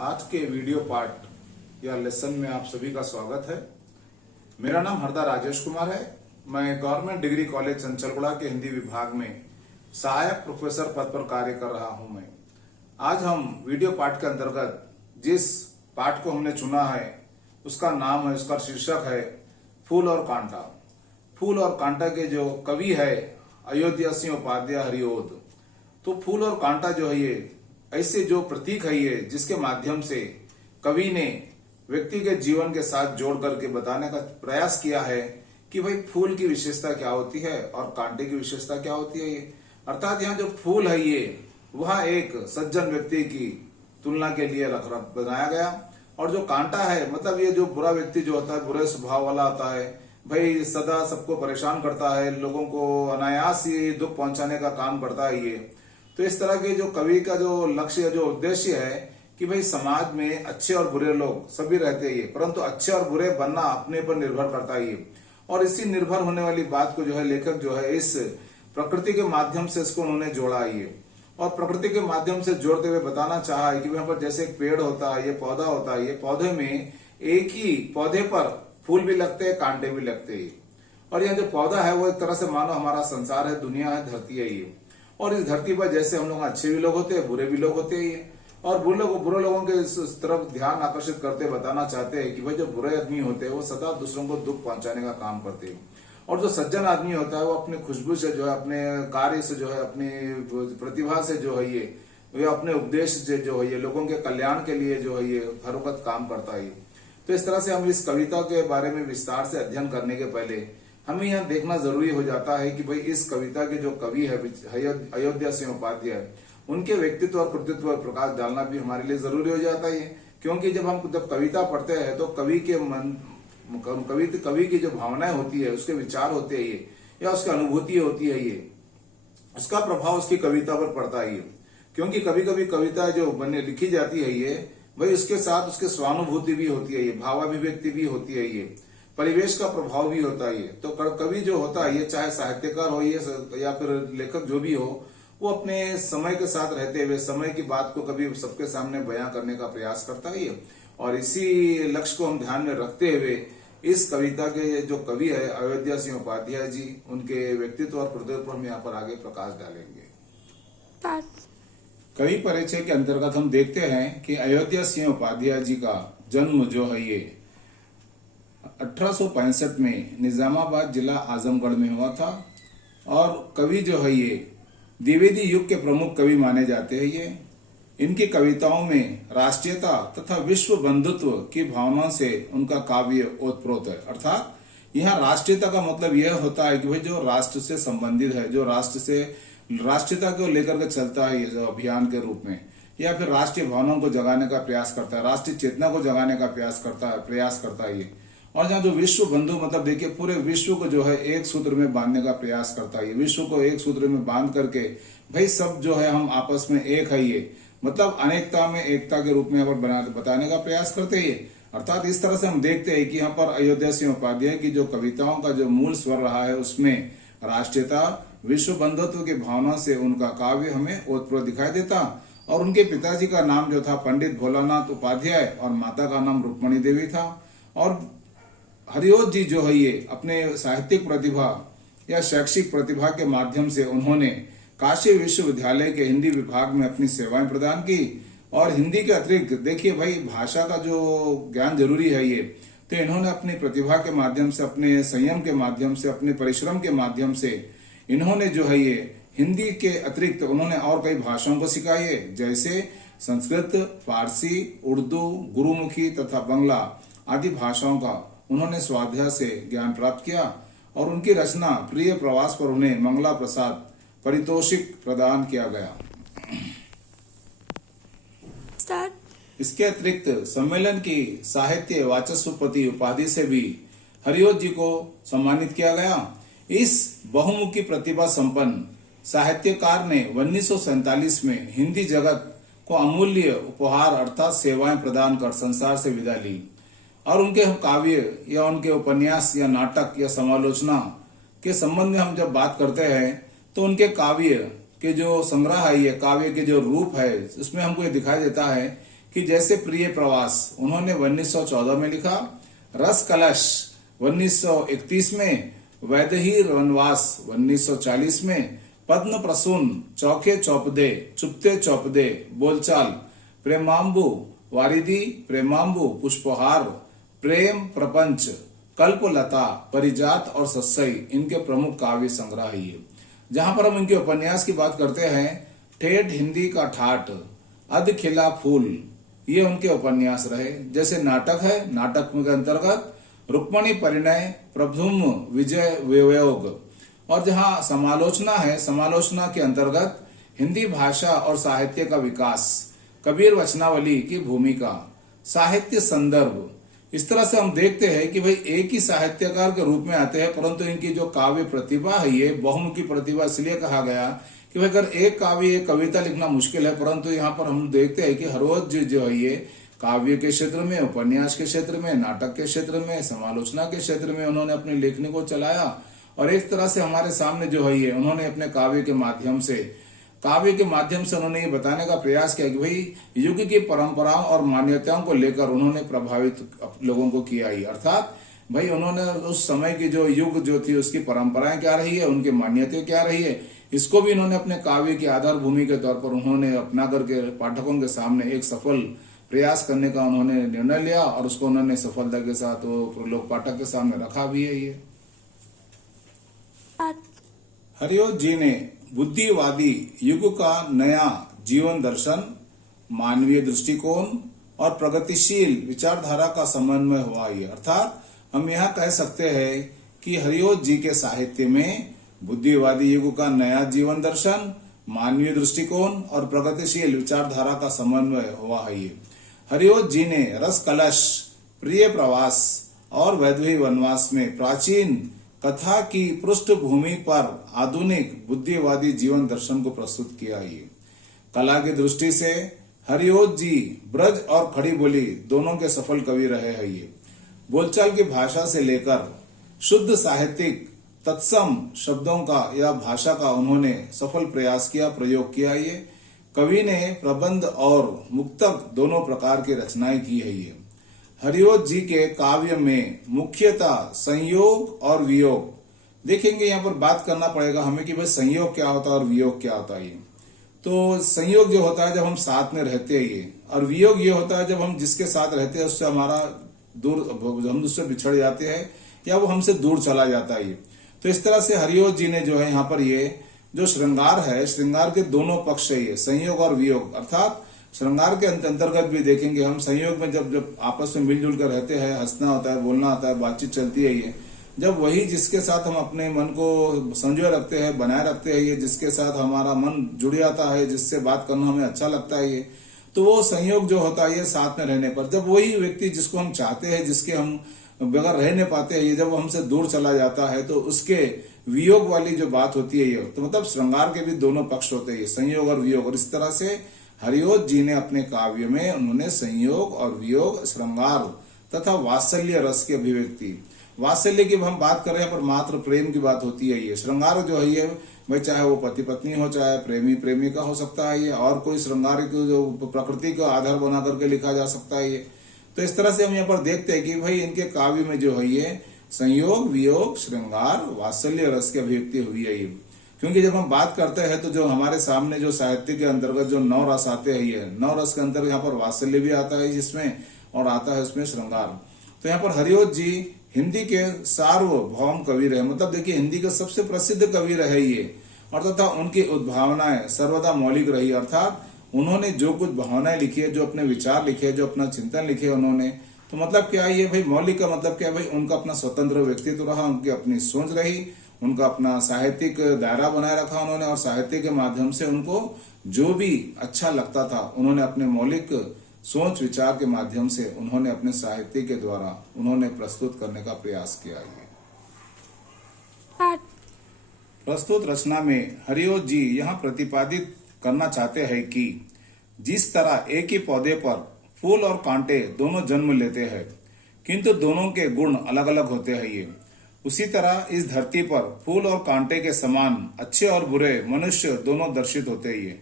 आज के video part या लेसन में आप सभी का स्वागत है। मेरा नाम हरदा राजेश कुमार है। मैं गवर्नमेंट डिग्री कॉलेज चंचलगुड़ा के हिंदी विभाग में सहायक प्रोफेसर पद पर कार्य कर रहा हूं। मैं आज हम वीडियो पार्ट के अंतर्गत जिस पाठ को हमने चुना है उसका नाम है, उसका शीर्षक है फूल और कांटा। फूल और कांटा के जो कवि है अयोध्या सिंह उपाध्याय हरिओद। तो फूल और कांटा जो है ये ऐसे जो प्रतीक है ये जिसके माध्यम से कवि ने व्यक्ति के जीवन के साथ जोड़ करके बताने का प्रयास किया है कि भाई फूल की विशेषता क्या होती है और कांटे की विशेषता क्या होती है। ये अर्थात यहाँ जो फूल है ये वह एक सज्जन व्यक्ति की तुलना के लिए बनाया गया, और जो कांटा है मतलब ये जो बुरा व्यक्ति जो होता है, बुरे स्वभाव वाला होता है, भाई सदा सबको परेशान करता है, लोगों को अनायास ही दुख पहुंचाने का काम करता है ये। तो इस तरह के जो कवि का जो लक्ष्य, जो उद्देश्य है कि भाई समाज में अच्छे और बुरे लोग सभी रहते हैं, परंतु अच्छे और बुरे बनना अपने पर निर्भर करता है। और इसी निर्भर होने वाली बात को जो है लेखक जो है इस प्रकृति के माध्यम से इसको उन्होंने जोड़ा है, और प्रकृति के माध्यम से जोड़ते हुए बताना चाहा है कि वहां पर जैसे एक पेड़ होता है, ये पौधा होता है, ये पौधे में एक ही पौधे पर फूल भी लगते हैं, कांटे भी लगते हैं। और यह जो पौधा है वो एक तरह से मानो हमारा संसार है, दुनिया है, धरती है ये। और इस धरती पर जैसे हम लोग अच्छे भी लोग होते हैं, बुरे भी लोग होते हैं, और बुरे लोगों के इस तरफ ध्यान आकर्षित करते बताना चाहते हैं कि भाई जो बुरे आदमी होते हैं वो सदा दूसरों को दुख पहुंचाने का काम करते हैं, और जो सज्जन आदमी होता है वो अपनी खुशबू से जो है, अपने कार्य से जो है, अपनी प्रतिभा से जो है ये अपने उपदेश से जो है ये लोगों के कल्याण के लिए जो है ये हर वक्त काम करता है। तो इस तरह से हम इस कविता के बारे में विस्तार से अध्ययन करने के पहले हमें यह देखना जरूरी हो जाता है कि भाई इस कविता के जो कवि है अयोध्या सिंह उपाध्याय, उनके व्यक्तित्व और कृतित्व पर प्रकाश डालना भी हमारे लिए जरूरी हो जाता है। क्योंकि जब कविता पढ़ते हैं तो कवि की जो भावनाएं होती है, उसके विचार होते हैं ये, या उसकी अनुभूति होती है ये, उसका प्रभाव उसकी कविता पर पड़ता है। क्योंकि कभी कभी कविता जो लिखी जाती है ये भाई उसके साथ उसके स्वानुभूति भी होती है, ये भावाभिव्यक्ति भी होती है, ये परिवेश का प्रभाव भी होता है। तो कवि जो होता है ये चाहे साहित्यकार हो ये या फिर लेखक जो भी हो, वो अपने समय के साथ रहते हुए समय की बात को कभी सबके सामने बयां करने का प्रयास करता है। और इसी लक्ष्य को हम ध्यान में रखते हुए इस कविता के जो कवि है अयोध्या सिंह उपाध्याय जी, उनके व्यक्तित्व और कृतित्व पर हम यहाँ पर आगे प्रकाश डालेंगे। कवि परिचय के अंतर्गत हम देखते हैं कि अयोध्या सिंह उपाध्याय जी का जन्म जो है ये 1865 में निजामाबाद जिला आजमगढ़ में हुआ था, और कवि जो है ये द्विवेदी युग के प्रमुख कवि माने जाते हैं। ये इनकी कविताओं में राष्ट्रीयता तथा विश्व बंधुत्व की भावना से उनका काव्य ओतप्रोत है। अर्थात यहाँ राष्ट्रीयता का मतलब यह होता है कि भाई जो राष्ट्र से संबंधित है, जो राष्ट्रीयता को लेकर के चलता है ये अभियान के रूप में, या फिर राष्ट्रीय भावनाओं को जगाने का प्रयास करता है, राष्ट्रीय चेतना को जगाने का प्रयास करता है ये। और जहाँ जो विश्व बंधु मतलब देखिए पूरे विश्व को जो है एक सूत्र में बांधने का प्रयास करता है, विश्व को एक सूत्र में बांध करके भाई सब जो है हम आपस में एक है, ये मतलब अनेकता में एकता के रूप में यहाँ पर बताने का प्रयास करते हैं। अर्थात इस तरह से हम देखते हैं कि यहाँ पर अयोध्या सिंह उपाध्याय की जो कविताओं का जो मूल स्वर रहा है उसमें राष्ट्रीयता, विश्व बंधुत्व की भावना से उनका काव्य हमें ओतप्रोत दिखाई देता। और उनके पिताजी का नाम जो था पंडित भोलानाथ उपाध्याय और माता का नाम रुक्मणी देवी था। और हरिओद जी जो है ये अपने साहित्यिक प्रतिभा या शैक्षिक प्रतिभा के माध्यम से उन्होंने काशी विश्वविद्यालय के हिंदी विभाग में अपनी सेवाएं प्रदान की। और हिंदी के अतिरिक्त देखिए भाई भाषा का जो ज्ञान जरूरी है ये, तो इन्होंने अपनी प्रतिभा के माध्यम से, अपने संयम के माध्यम से, अपने परिश्रम के माध्यम से इन्होंने जो है ये हिंदी के अतिरिक्त उन्होंने और कई भाषाओं को सिखाई है, जैसे संस्कृत, फारसी, उर्दू, गुरुमुखी तथा बंगला आदि भाषाओं का उन्होंने स्वाध्याय से ज्ञान प्राप्त किया। और उनकी रचना प्रिय प्रवास पर उन्हें मंगला प्रसाद पारितोषिक प्रदान किया गया। इसके अतिरिक्त सम्मेलन की साहित्य वाचस्पति उपाधि से भी हरिओद जी को सम्मानित किया गया। इस बहुमुखी प्रतिभा संपन्न साहित्यकार ने 1947 में हिंदी जगत को अमूल्य उपहार अर्थात सेवाएं प्रदान कर संसार से विदा ली। और उनके काव्य या उनके उपन्यास या नाटक या समालोचना के संबंध में हम जब बात करते हैं तो उनके काव्य के जो संग्रह है, ये काव्य के जो रूप है, उसमें हमको ये दिखाई देता है कि जैसे प्रिय प्रवास उन्होंने 1914 में लिखा, रस कलश 1931 में, वैदेही वनवास 1940 में, पद्म प्रसून, चौके चौपदे, चुपते चौपदे, बोलचाल, प्रेमांबु वारिदी, प्रेमांबु पुष्पहार, प्रेम प्रपंच, कल्पलता, परिजात और सत्सई इनके प्रमुख काव्य संग्रह है ये। जहां पर हम इनके उपन्यास की बात करते हैं, ठेठ हिंदी का ठाठ, अध खिला फूल, ये उनके उपन्यास रहे। जैसे नाटक है, नाटक के अंतर्गत रुक्मणी परिणय, प्रभुम विजय वियोग, और जहां समालोचना है, समालोचना के अंतर्गत हिंदी भाषा और साहित्य का विकास, कबीर वचनावली की भूमिका, साहित्य संदर्भ। इस तरह से हम देखते हैं कि भाई एक ही साहित्यकार के रूप में आते हैं, परंतु इनकी जो काव्य प्रतिभा है ये बहुमुखी प्रतिभा इसलिए कहा गया कि भाई अगर एक काव्य एक कविता लिखना मुश्किल है, परंतु यहाँ पर हम देखते हैं कि हर रोज जो है ये काव्य के क्षेत्र में, उपन्यास के क्षेत्र में, नाटक के क्षेत्र में, समालोचना के क्षेत्र में उन्होंने अपनी लेखनी को चलाया। और एक तरह से हमारे सामने जो है ये उन्होंने अपने काव्य के माध्यम से उन्होंने ये बताने का प्रयास किया कि भाई युग की परंपराओं और मान्यताओं को लेकर उन्होंने प्रभावित लोगों को किया ही, अर्थात भाई उन्होंने उस समय की जो युग जो थी उसकी परंपराएं क्या रही है, उनकी मान्यताएं क्या रही है, इसको भी इन्होंने अपने काव्य की आधार भूमि के तौर पर उन्होंने अपना करके पाठकों के सामने एक सफल प्रयास करने का उन्होंने निर्णय लिया और उसको उन्होंने सफलता के साथ वो लोक पाठक के सामने रखा भी है। ये हरिओत जी ने बुद्धिवादी युग का नया जीवन दर्शन, मानवीय दृष्टिकोण और प्रगतिशील विचारधारा का समन्वय हुआ है। अर्थात हम यह कह सकते हैं कि हरिओत जी के साहित्य में बुद्धिवादी युग का नया जीवन दर्शन, मानवीय दृष्टिकोण और प्रगतिशील विचारधारा का समन्वय हुआ है। हरिओत जी ने रस कलश, प्रिय प्रवास और वैदेही वनवास में प्राचीन कथा की पृष्ठभूमि पर आधुनिक बुद्धिवादी जीवन दर्शन को प्रस्तुत किया है। कला की दृष्टि से हरिओत जी ब्रज और खड़ी बोली दोनों के सफल कवि रहे हैं। ये बोलचाल की भाषा से लेकर शुद्ध साहित्यिक तत्सम शब्दों का या भाषा का उन्होंने सफल प्रयोग किया। ये कवि ने प्रबंध और मुक्तक दोनों प्रकार की रचनाएं की है। ये हरिओत जी के काव्य में मुख्यतः संयोग और वियोग देखेंगे। यहाँ पर बात करना पड़ेगा हमें कि भाई संयोग क्या होता है और वियोग क्या होता है। ये तो संयोग जो होता है जब हम साथ में रहते हैं ये, और वियोग ये होता है जब हम जिसके साथ रहते हैं उससे हम उससे बिछड़ जाते हैं या वो हमसे दूर चला जाता है। ये तो इस तरह से हरिओत जी ने जो है यहाँ पर ये जो श्रृंगार है, श्रृंगार के दोनों पक्ष है, ये संयोग और वियोग। अर्थात श्रृंगार के अंतर्गत भी देखेंगे हम संयोग में जब आपस में मिलजुल कर रहते हैं, हंसना होता है, बोलना होता है, बातचीत चलती है, ये जब वही जिसके साथ हम अपने मन को संजोए रखते हैं, बनाए रखते हैं, ये जिसके साथ हमारा मन जुड़ जाता है, जिससे बात करना हमें अच्छा लगता है, ये तो वो संयोग जो होता है ये साथ में रहने पर, जब वही व्यक्ति जिसको हम चाहते हैं, जिसके हम बगैर रह नहीं पाते हैं, ये जब हमसे दूर चला जाता है तो उसके वियोग वाली जो बात होती है ये, तो मतलब श्रृंगार के भी दोनों पक्ष होते हैं, संयोग और वियोग। और इस तरह से हरिओत जी ने अपने काव्य में उन्होंने संयोग और वियोग, श्रृंगार तथा वात्सल्य रस की अभिव्यक्ति, वात्सल्य की हम बात कर रहे हैं पर मात्र प्रेम की बात होती है। ये श्रृंगार जो है ये भाई चाहे वो पति पत्नी हो, चाहे प्रेमी प्रेमिका हो सकता है ये, और कोई श्रृंगार जो प्रकृति का आधार बना करके लिखा जा सकता है ये। तो इस तरह से हम यहाँ पर देखते हैं कि भाई इनके काव्य में जो है ये संयोग, वियोग, श्रृंगार, वात्सल्य रस की अभिव्यक्ति हुई है। ये क्योंकि जब हम बात करते हैं तो जो हमारे सामने जो साहित्य के अंतर्गत जो 9 रस आते हैं, ये 9 रस के अंतर्गत यहाँ पर वात्सल्य भी आता है जिसमें, और आता है उसमें श्रृंगार। तो यहाँ पर हरिओत जी हिंदी के सार्वभौम कवि रहे, मतलब देखिए हिंदी के सबसे प्रसिद्ध कवि रहे ये, और तथा उनकी उद्भावनाएं सर्वदा मौलिक रही। अर्थात उन्होंने जो कुछ भावनाएं लिखी है, जो अपने विचार लिखे, जो अपना चिंतन लिखे उन्होंने, तो मतलब क्या है ये भाई मौलिक का मतलब क्या है भाई, उनका अपना स्वतंत्र व्यक्तित्व रहा, उनकी अपनी सोच रही, उनका अपना साहित्यिक दायरा बनाए रखा उन्होंने, और साहित्य के माध्यम से उनको जो भी अच्छा लगता था उन्होंने अपने मौलिक सोच विचार के माध्यम से उन्होंने अपने साहित्य के द्वारा उन्होंने प्रस्तुत करने का प्रयास किया है। प्रस्तुत रचना में हरिओत जी यहाँ प्रतिपादित करना चाहते हैं कि जिस तरह एक ही पौधे पर फूल और कांटे दोनों जन्म लेते हैं, किंतु दोनों के गुण अलग अलग होते हैं, ये उसी तरह इस धरती पर फूल और कांटे के समान अच्छे और बुरे मनुष्य दोनों दर्शित होते हैं।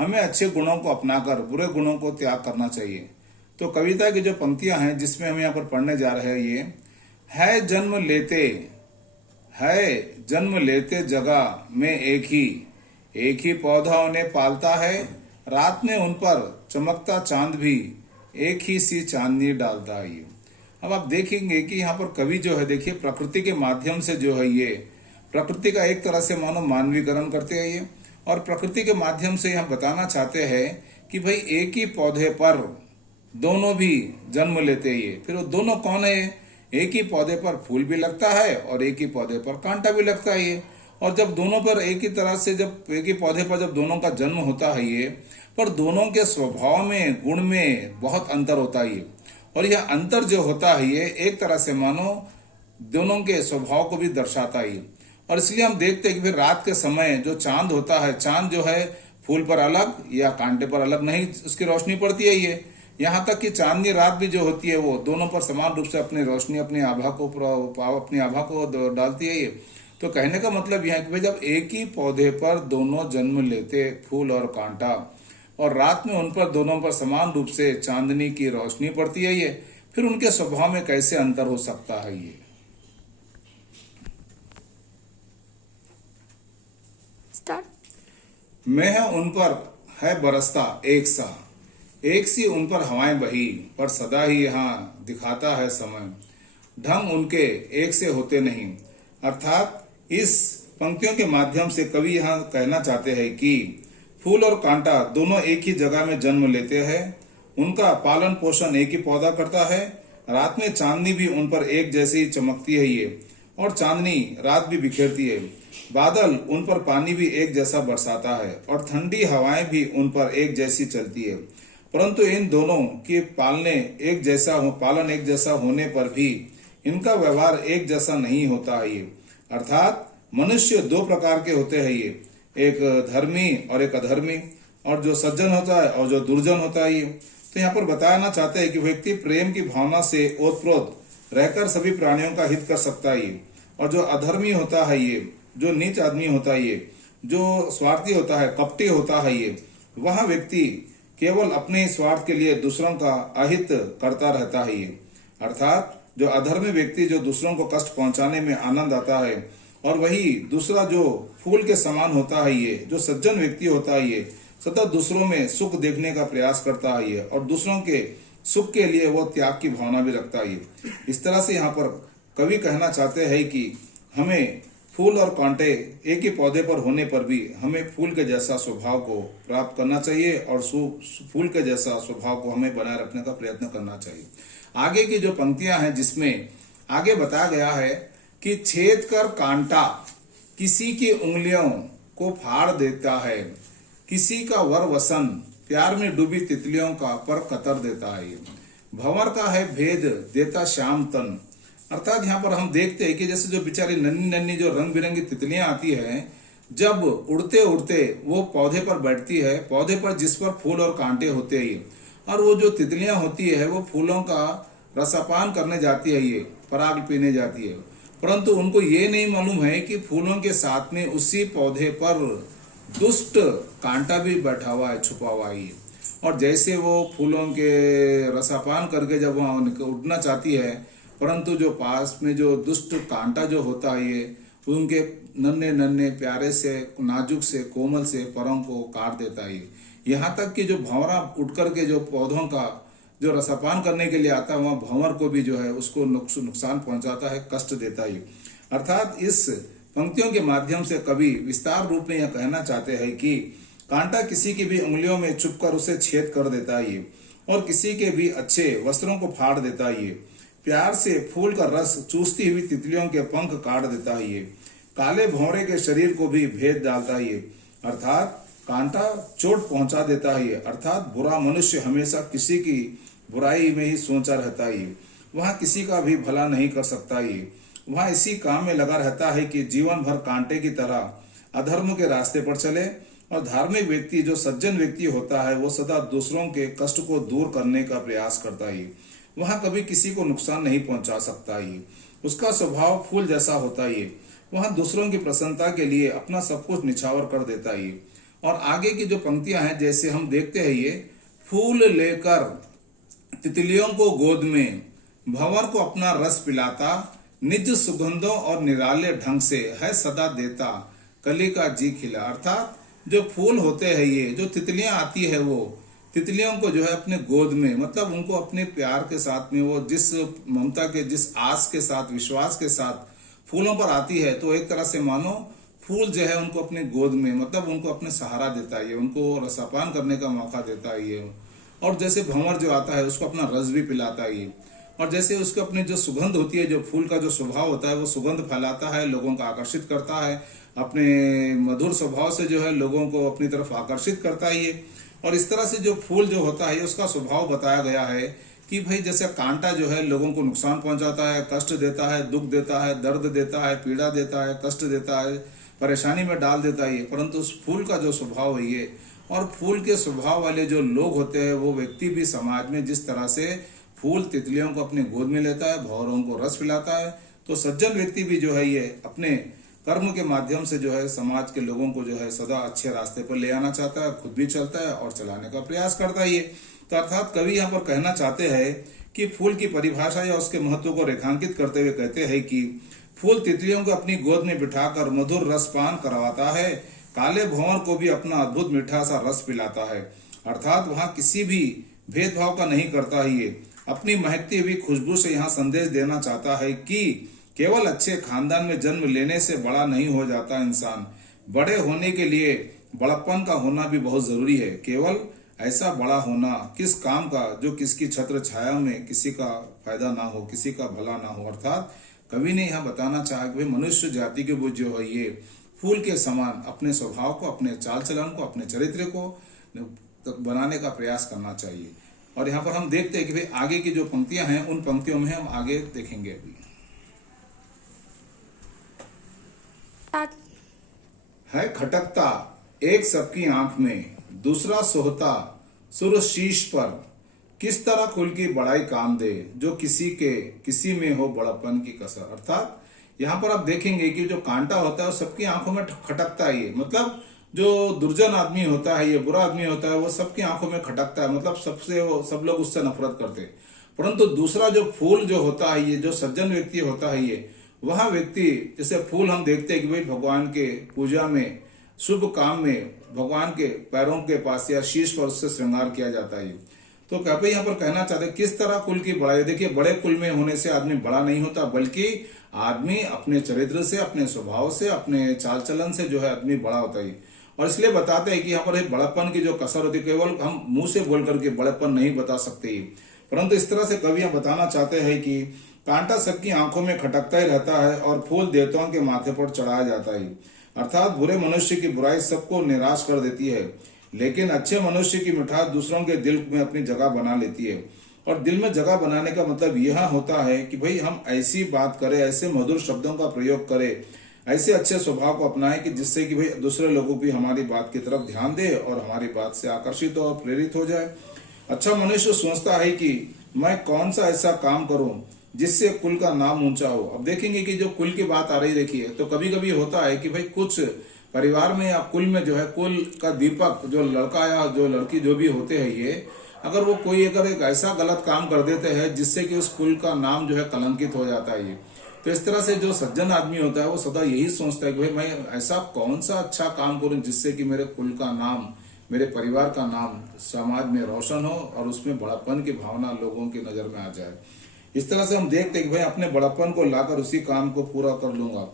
हमें अच्छे गुणों को अपनाकर बुरे गुणों को त्याग करना चाहिए। तो कविता की जो पंक्तियां हैं जिसमें हम यहाँ पर पढ़ने जा रहे हैं, ये है जन्म लेते जगह में एक ही पौधा उन्हें पालता है, रात में उन पर चमकता चांद भी एक ही सी चांदनी डालता है। ये अब आप देखेंगे कि यहाँ पर कवि जो है, देखिए प्रकृति के माध्यम से जो है ये प्रकृति का एक तरह से मानो मानवीकरण करते हैं ये, और प्रकृति के माध्यम से हम बताना चाहते हैं कि भाई एक ही पौधे पर दोनों भी जन्म लेते हैं। फिर वो दोनों कौन है? एक ही पौधे पर फूल भी लगता है और एक ही पौधे पर कांटा भी लगता है ये। और जब दोनों पर एक ही तरह से, जब एक ही पौधे पर जब दोनों का जन्म होता है ये, पर दोनों के स्वभाव में, गुण में बहुत अंतर होता है ये। और यह अंतर जो होता है ये एक तरह से मानो दोनों के स्वभाव को भी दर्शाता है। और इसलिए हम देखते हैं कि फिर रात के समय जो चांद होता है, चांद जो है फूल पर अलग या कांटे पर अलग नहीं उसकी रोशनी पड़ती है ये। यहाँ तक कि चांदनी रात भी जो होती है वो दोनों पर समान रूप से अपनी रोशनी, अपनी आभा को डालती है ये। तो कहने का मतलब यह है कि भाई जब एक ही पौधे पर दोनों जन्म लेते, फूल और कांटा, और रात में उन पर दोनों पर समान रूप से चांदनी की रोशनी पड़ती है ये, फिर उनके स्वभाव में कैसे अंतर हो सकता है ये। मैं उन पर है बरसता एक सी उन पर हवाएं बही, पर सदा ही यहाँ दिखाता है समय, ढंग उनके एक से होते नहीं। अर्थात इस पंक्तियों के माध्यम से कवि यहाँ कहना चाहते हैं कि फूल और कांटा दोनों एक ही जगह में जन्म लेते हैं, उनका पालन पोषण एक ही पौधा करता है, रात में चांदनी भी उन पर एक जैसी चमकती है ये, और चांदनी रात भी बिखेरती है, बादल उन पर पानी भी एक जैसा बरसाता है, और ठंडी हवाएं भी उन पर एक जैसी चलती है। परंतु इन दोनों के पालन एक जैसा होने पर भी इनका व्यवहार एक जैसा नहीं होता है ये। अर्थात मनुष्य दो प्रकार के होते हैं ये, एक धर्मी और एक अधर्मी, और जो सज्जन होता है और जो दुर्जन होता है ये। तो यहाँ पर बताना चाहते हैं कि व्यक्ति प्रेम की भावना से ओतप्रोत रहकर सभी प्राणियों का हित कर सकता है ये, और जो अधर्मी होता है ये, जो नीच आदमी होता है ये, जो स्वार्थी होता है, कपटी होता है ये, वह व्यक्ति केवल अपने स्वार्थ के लिए दूसरों का अहित करता रहता है ये। अर्थात जो अधर्मी व्यक्ति जो दूसरों को कष्ट पहुंचाने में आनंद आता है, और वही दूसरा जो फूल के समान होता है ये, जो सज्जन व्यक्ति होता है ये, सतत दूसरों में सुख देखने का प्रयास करता है ये, और दूसरों के सुख के लिए वो त्याग की भावना भी रखता है ये। इस तरह से यहाँ पर कवि कहना चाहते हैं कि हमें फूल और कांटे एक ही पौधे पर होने पर भी हमें फूल के जैसा स्वभाव को प्राप्त करना चाहिए, और फूल के जैसा स्वभाव को हमें बनाए रखने का प्रयत्न करना चाहिए। आगे की जो पंक्तियां हैं जिसमें आगे बताया गया है कि छेद कर कांटा किसी की उंगलियों को फाड़ देता है, किसी का वर वसन प्यार में डूबी तितलियों का पर कतर देता है। भंवर का है भेद देता श्याम तन। अर्थात यहाँ पर हम देखते हैं कि जैसे जो बेचारी नन्ही नन्ही जो रंग बिरंगी तितलियां आती हैं, जब उड़ते उड़ते वो पौधे पर बैठती है, पौधे पर जिस पर फूल और कांटे होते हैं, और वो जो तितलियां होती है वो फूलों का रसापान करने जाती है, ये पराग पीने जाती है, परंतु उनको ये नहीं मालूम है कि फूलों के साथ में उसी पौधे पर दुष्ट कांटा भी बैठा हुआ है, छुपा हुआ है। और जैसे वो फूलों के रसापान करके जब वहां उड़ना चाहती है, परंतु जो पास में जो दुष्ट कांटा जो होता है ये उनके नन्हे नन्हे प्यारे से, नाजुक से, कोमल से परों को काट देता है। यहाँ तक कि जो भंवरा उठ करके जो पौधों का जो रसापान करने के लिए आता है, वहां भंवर को भी जो है उसको नुकसान पहुंचाता है, कष्ट देता है। अर्थात इस पंक्तियों के माध्यम से कवि विस्तार रूप में यह कहना चाहते हैं कि कांटा किसी की भी उंगलियों में चुपकर उसे छेद कर देता है, और किसी के भी अच्छे वस्त्रों को फाड़ देता है। प्यार से फूल का रस चूसती हुई तितलियों के पंख काट देता है ये, काले भंवरे के शरीर को भी भेद डालता है ये। अर्थात कांटा चोट पहुंचा देता है ये। अर्थात बुरा मनुष्य हमेशा किसी की बुराई में ही सोचा रहता है, वहां किसी का भी भला नहीं कर सकता है, वहां इसी काम में लगा रहता है कि जीवन भर कांटे की तरह अधर्म के रास्ते पर चले। और धार्मिक व्यक्ति जो सज्जन व्यक्ति होता है वो सदा दूसरों के कष्ट को दूर करने का प्रयास करता है, वहां कभी किसी को नुकसान नहीं पहुंचा सकता है। उसका स्वभाव फूल जैसा होता है, वहां दूसरों की प्रसन्नता के लिए अपना सब कुछ निछावर कर देता है। और आगे की जो पंक्तियां हैं, जैसे हम देखते हैं, ये फूल लेकर तितलियों को गोद में, भंवर को अपना रस पिलाता, निज सुगंधों और निराले ढंग से है सदा देता, कली का जी खिला। अर्थात जो फूल होते हैं, ये जो तितलियां आती है, वो तितलियों को जो है अपने गोद में, मतलब उनको अपने प्यार के साथ में, वो जिस ममता के, जिस आस के साथ, विश्वास के साथ फूलों पर आती है, तो एक तरह से मानो फूल जो है उनको अपने गोद में, मतलब उनको अपने सहारा देता है, उनको रसापान करने का मौका देता है ये। और जैसे भंवर जो आता है उसको अपना रस भी पिलाता है ये। और जैसे उसको अपनी जो सुगंध होती है, जो फूल का जो स्वभाव होता है, वो सुगंध फैलाता है, लोगों को आकर्षित करता है, अपने मधुर स्वभाव से जो है लोगों को अपनी तरफ आकर्षित करता है ये। और इस तरह से जो फूल जो होता है उसका स्वभाव बताया गया है कि भाई जैसे कांटा जो है लोगों को नुकसान पहुंचाता है, कष्ट देता है, दुख देता है, दर्द देता है, पीड़ा देता है, कष्ट देता है, परेशानी में डाल देता है ये, परंतु उस फूल का जो स्वभाव है ये, और फूल के स्वभाव वाले जो लोग होते हैं, वो व्यक्ति भी समाज में जिस तरह से फूल तितलियों को अपने गोद में लेता है, भंवरों को रस पिलाता है, तो सज्जन व्यक्ति भी जो है ये अपने कर्म के माध्यम से जो है समाज के लोगों को जो है सदा अच्छे रास्ते पर ले आना चाहता है, खुद भी चलता है और चलाने का प्रयास करता है ये। तो अर्थात कवि यहाँ पर कहना चाहते हैं कि फूल की परिभाषा या उसके महत्व को रेखांकित करते हुए कहते हैं कि फूल तितलियों को अपनी गोद में बिठाकर मधुर रसपान करवाता है, काले भंवर को भी अपना अद्भुत मीठा सा रस पिलाता है। अर्थात वहां किसी भी भेदभाव का नहीं करता है ये, अपनी महकती हुई खुशबू से यहाँ संदेश देना चाहता है कि केवल अच्छे खानदान में जन्म लेने से बड़ा नहीं हो जाता इंसान, बड़े होने के लिए बड़प्पन का होना भी बहुत जरूरी है। केवल ऐसा बड़ा होना किस काम का जो किसकी छत्र छाया में किसी का फायदा ना हो, किसी का भला ना हो। अर्थात कवि ने यह बताना चाहा कि मनुष्य जाति के वो जो है ये फूल के समान अपने स्वभाव को, अपने चाल चलन को, अपने चरित्र को बनाने का प्रयास करना चाहिए। और यहाँ पर हम देखते हैं कि भाई आगे की जो पंक्तियां हैं, उन पंक्तियों में हम आगे देखेंगे। अभी है खटकता एक सबकी आंख में, दूसरा सोहता सुर शीश पर, किस तरह कुल की बड़ाई काम दे, जो किसी में हो बड़प्पन की कसर। अर्थात यहाँ पर आप देखेंगे कि जो कांटा होता है वो सबकी आंखों में खटकता है ये, मतलब जो दुर्जन आदमी होता है, ये बुरा आदमी होता है, वो सबकी आंखों में खटकता है, मतलब सबसे वो सब लोग उससे नफरत करते हैं। परंतु दूसरा जो फूल जो होता है, ये जो सज्जन व्यक्ति होता है ये, वह व्यक्ति, जैसे फूल हम देखते हैं कि भाई भगवान के पूजा में, शुभ काम में भगवान के पैरों के पास या शीश पर उससे श्रृंगार किया जाता है। तो भाई यहाँ पर कहना चाहते हैं किस तरह कुल की बड़ाई। देखिए, बड़े कुल में होने से आदमी बड़ा नहीं होता, बल्कि आदमी अपने चरित्र से, अपने स्वभाव से, अपने चाल चलन से जो है आदमी बड़ा होता है। और इसलिए बताते हैं कि यहाँ पर एक बड़प्पन की जो कसर होती है, केवल हम मुंह से बोल करके बड़प्पन नहीं बता सकते, परंतु इस तरह से कवि बताना चाहते हैं कि कांटा सबकी आंखों में खटकता ही रहता है और फूल देवताओं के माथे पर चढ़ाया जाता है। अर्थात बुरे मनुष्य की बुराई सबको निराश कर देती है, लेकिन अच्छे मनुष्य की मिठास दूसरों के दिल में अपनी जगह बना लेती है। और दिल में जगह बनाने का मतलब यह होता है कि भाई हम ऐसी बात करें, ऐसे मधुर शब्दों का प्रयोग करें, ऐसे अच्छे स्वभाव को अपनाएं कि जिससे कि भाई दूसरे लोगों भी हमारी बात की तरफ ध्यान दे और हमारी बात से आकर्षित और प्रेरित हो जाए। अच्छा मनुष्य सोचता है कि मैं कौन सा ऐसा काम करूं जिससे कुल का नाम ऊंचा हो। अब देखेंगे कि जो कुल की बात आ रही, देखिए, तो कभी कभी होता है कि भाई कुछ परिवार में या कुल में जो है कुल का दीपक, जो लड़का या जो लड़की जो भी होते हैं ये, अगर वो कोई अगर एक ऐसा गलत काम कर देते हैं जिससे कि उस कुल का नाम जो है कलंकित हो जाता है ये, तो इस तरह से जो सज्जन आदमी होता है वो सदा यही सोचता है कि भाई मैं ऐसा कौन सा अच्छा काम करूं जिससे कि मेरे कुल का नाम, मेरे परिवार का नाम समाज में रोशन हो और उसमें बड़प्पन की भावना लोगों की नजर में आ जाए। इस तरह से हम देखते हैं कि भाई अपने बड़प्पन को लाकर उसी काम को पूरा कर लूंगा।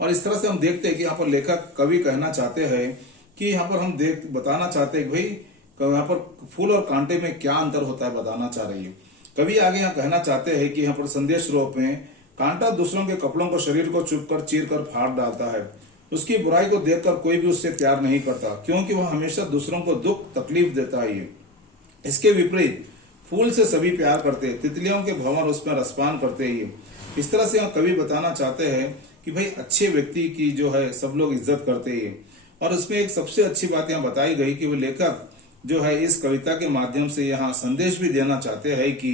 और इस तरह से हम देखते हैं कि यहाँ पर लेखक कवि कहना चाहते हैं कि यहाँ पर हम बताना चाहते हैं कि भाई यहाँ पर फूल और कांटे में क्या अंतर होता है, बताना चाह रही है कवि। आगे यहाँ कहना चाहते हैं कि यहाँ पर संदेश रूप में कांटा दूसरों के कपड़ों को, शरीर को चुप कर, चीर कर फाड़ डालता है। उसकी बुराई को देखकर कोई भी उससे प्यार नहीं करता, क्योंकि वह हमेशा दूसरों को दुख तकलीफ देता है। इसके विपरीत फूल से सभी प्यार करते हैं, तितलियों के भंवर उसमें रसपान करते हैं। इस तरह से यहाँ कवि बताना चाहते हैं कि भाई अच्छे व्यक्ति की जो है सब लोग इज्जत करते हैं। और उसमें एक सबसे अच्छी बात यहाँ बताई गई कि वो लेखक जो है इस कविता के माध्यम से यहाँ संदेश भी देना चाहते हैं कि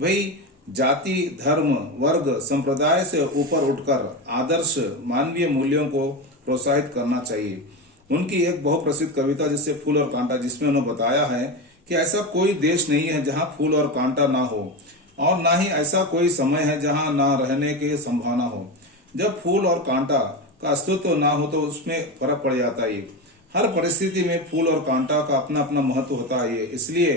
भाई जाति, धर्म, वर्ग, संप्रदाय से ऊपर उठकर आदर्श मानवीय मूल्यों को प्रोत्साहित करना चाहिए। उनकी एक बहुत प्रसिद्ध कविता जिससे फूल और कांटा, जिसमें उन्होंने बताया है कि ऐसा कोई देश नहीं है जहां फूल और कांटा ना हो, और ना ही ऐसा कोई समय है जहां ना रहने की संभावना हो। जब फूल और कांटा का अस्तित्व ना हो तो उसमें फर्क पड़ जाता है। हर परिस्थिति में फूल और कांटा का अपना अपना महत्व होता है। इसलिए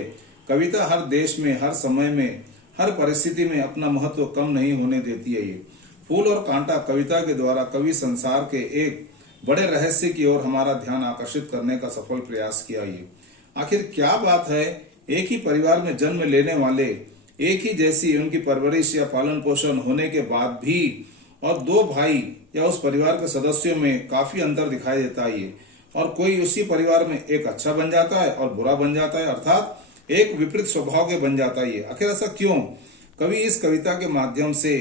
कविता हर देश में, हर समय में, हर परिस्थिति में अपना महत्व कम नहीं होने देती है। ये फूल और कांटा कविता के द्वारा कवि संसार के एक बड़े रहस्य की ओर हमारा ध्यान आकर्षित करने का सफल प्रयास किया। ये आखिर क्या बात है, एक ही परिवार में जन्म लेने वाले, एक ही जैसी उनकी परवरिश या पालन पोषण होने के बाद भी और दो भाई या उस परिवार के सदस्यों में काफी अंतर दिखाई देता है। और कोई उसी परिवार में एक अच्छा बन जाता है और बुरा बन जाता है, अर्थात एक विपरीत स्वभाव के बन जाता है। आखिर ऐसा क्यों? कवि इस कविता के माध्यम से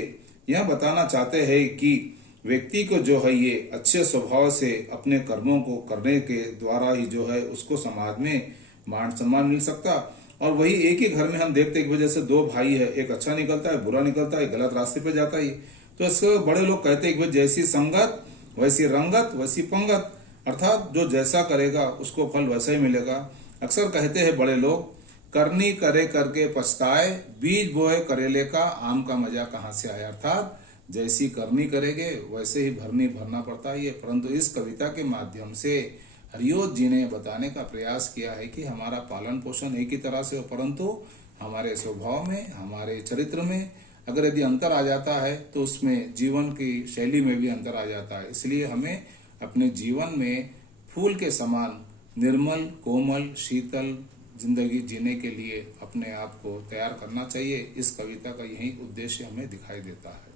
यह बताना चाहते हैं कि व्यक्ति को जो है ये अच्छे स्वभाव से अपने कर्मों को करने के द्वारा ही जो है उसको समाज में मान सम्मान मिल सकता। और वही एक ही घर में हम देखते एक वजह से दो भाई है, एक अच्छा निकलता है, बुरा निकलता है, गलत रास्ते पे जाता है। तो इसको बड़े लोग कहते हैं कि जैसी संगत वैसी रंगत वैसी पंगत, अर्थात जो जैसा करेगा उसको फल वैसा ही मिलेगा। अक्सर कहते हैं बड़े लोग, करनी करे करके पछताए, बीज बोए करेले का आम का मजा कहाँ से आया। अर्थात जैसी करनी करेंगे वैसे ही भरनी भरना पड़ता है। परंतु इस कविता के माध्यम से हरियोत जी ने बताने का प्रयास किया है कि हमारा पालन पोषण एक ही तरह से हो, परंतु हमारे स्वभाव में, हमारे चरित्र में अगर यदि अंतर आ जाता है तो उसमें जीवन की शैली में भी अंतर आ जाता है। इसलिए हमें अपने जीवन में फूल के समान निर्मल, कोमल, शीतल जिंदगी जीने के लिए अपने आप को तैयार करना चाहिए। इस कविता का यही उद्देश्य हमें दिखाई देता है।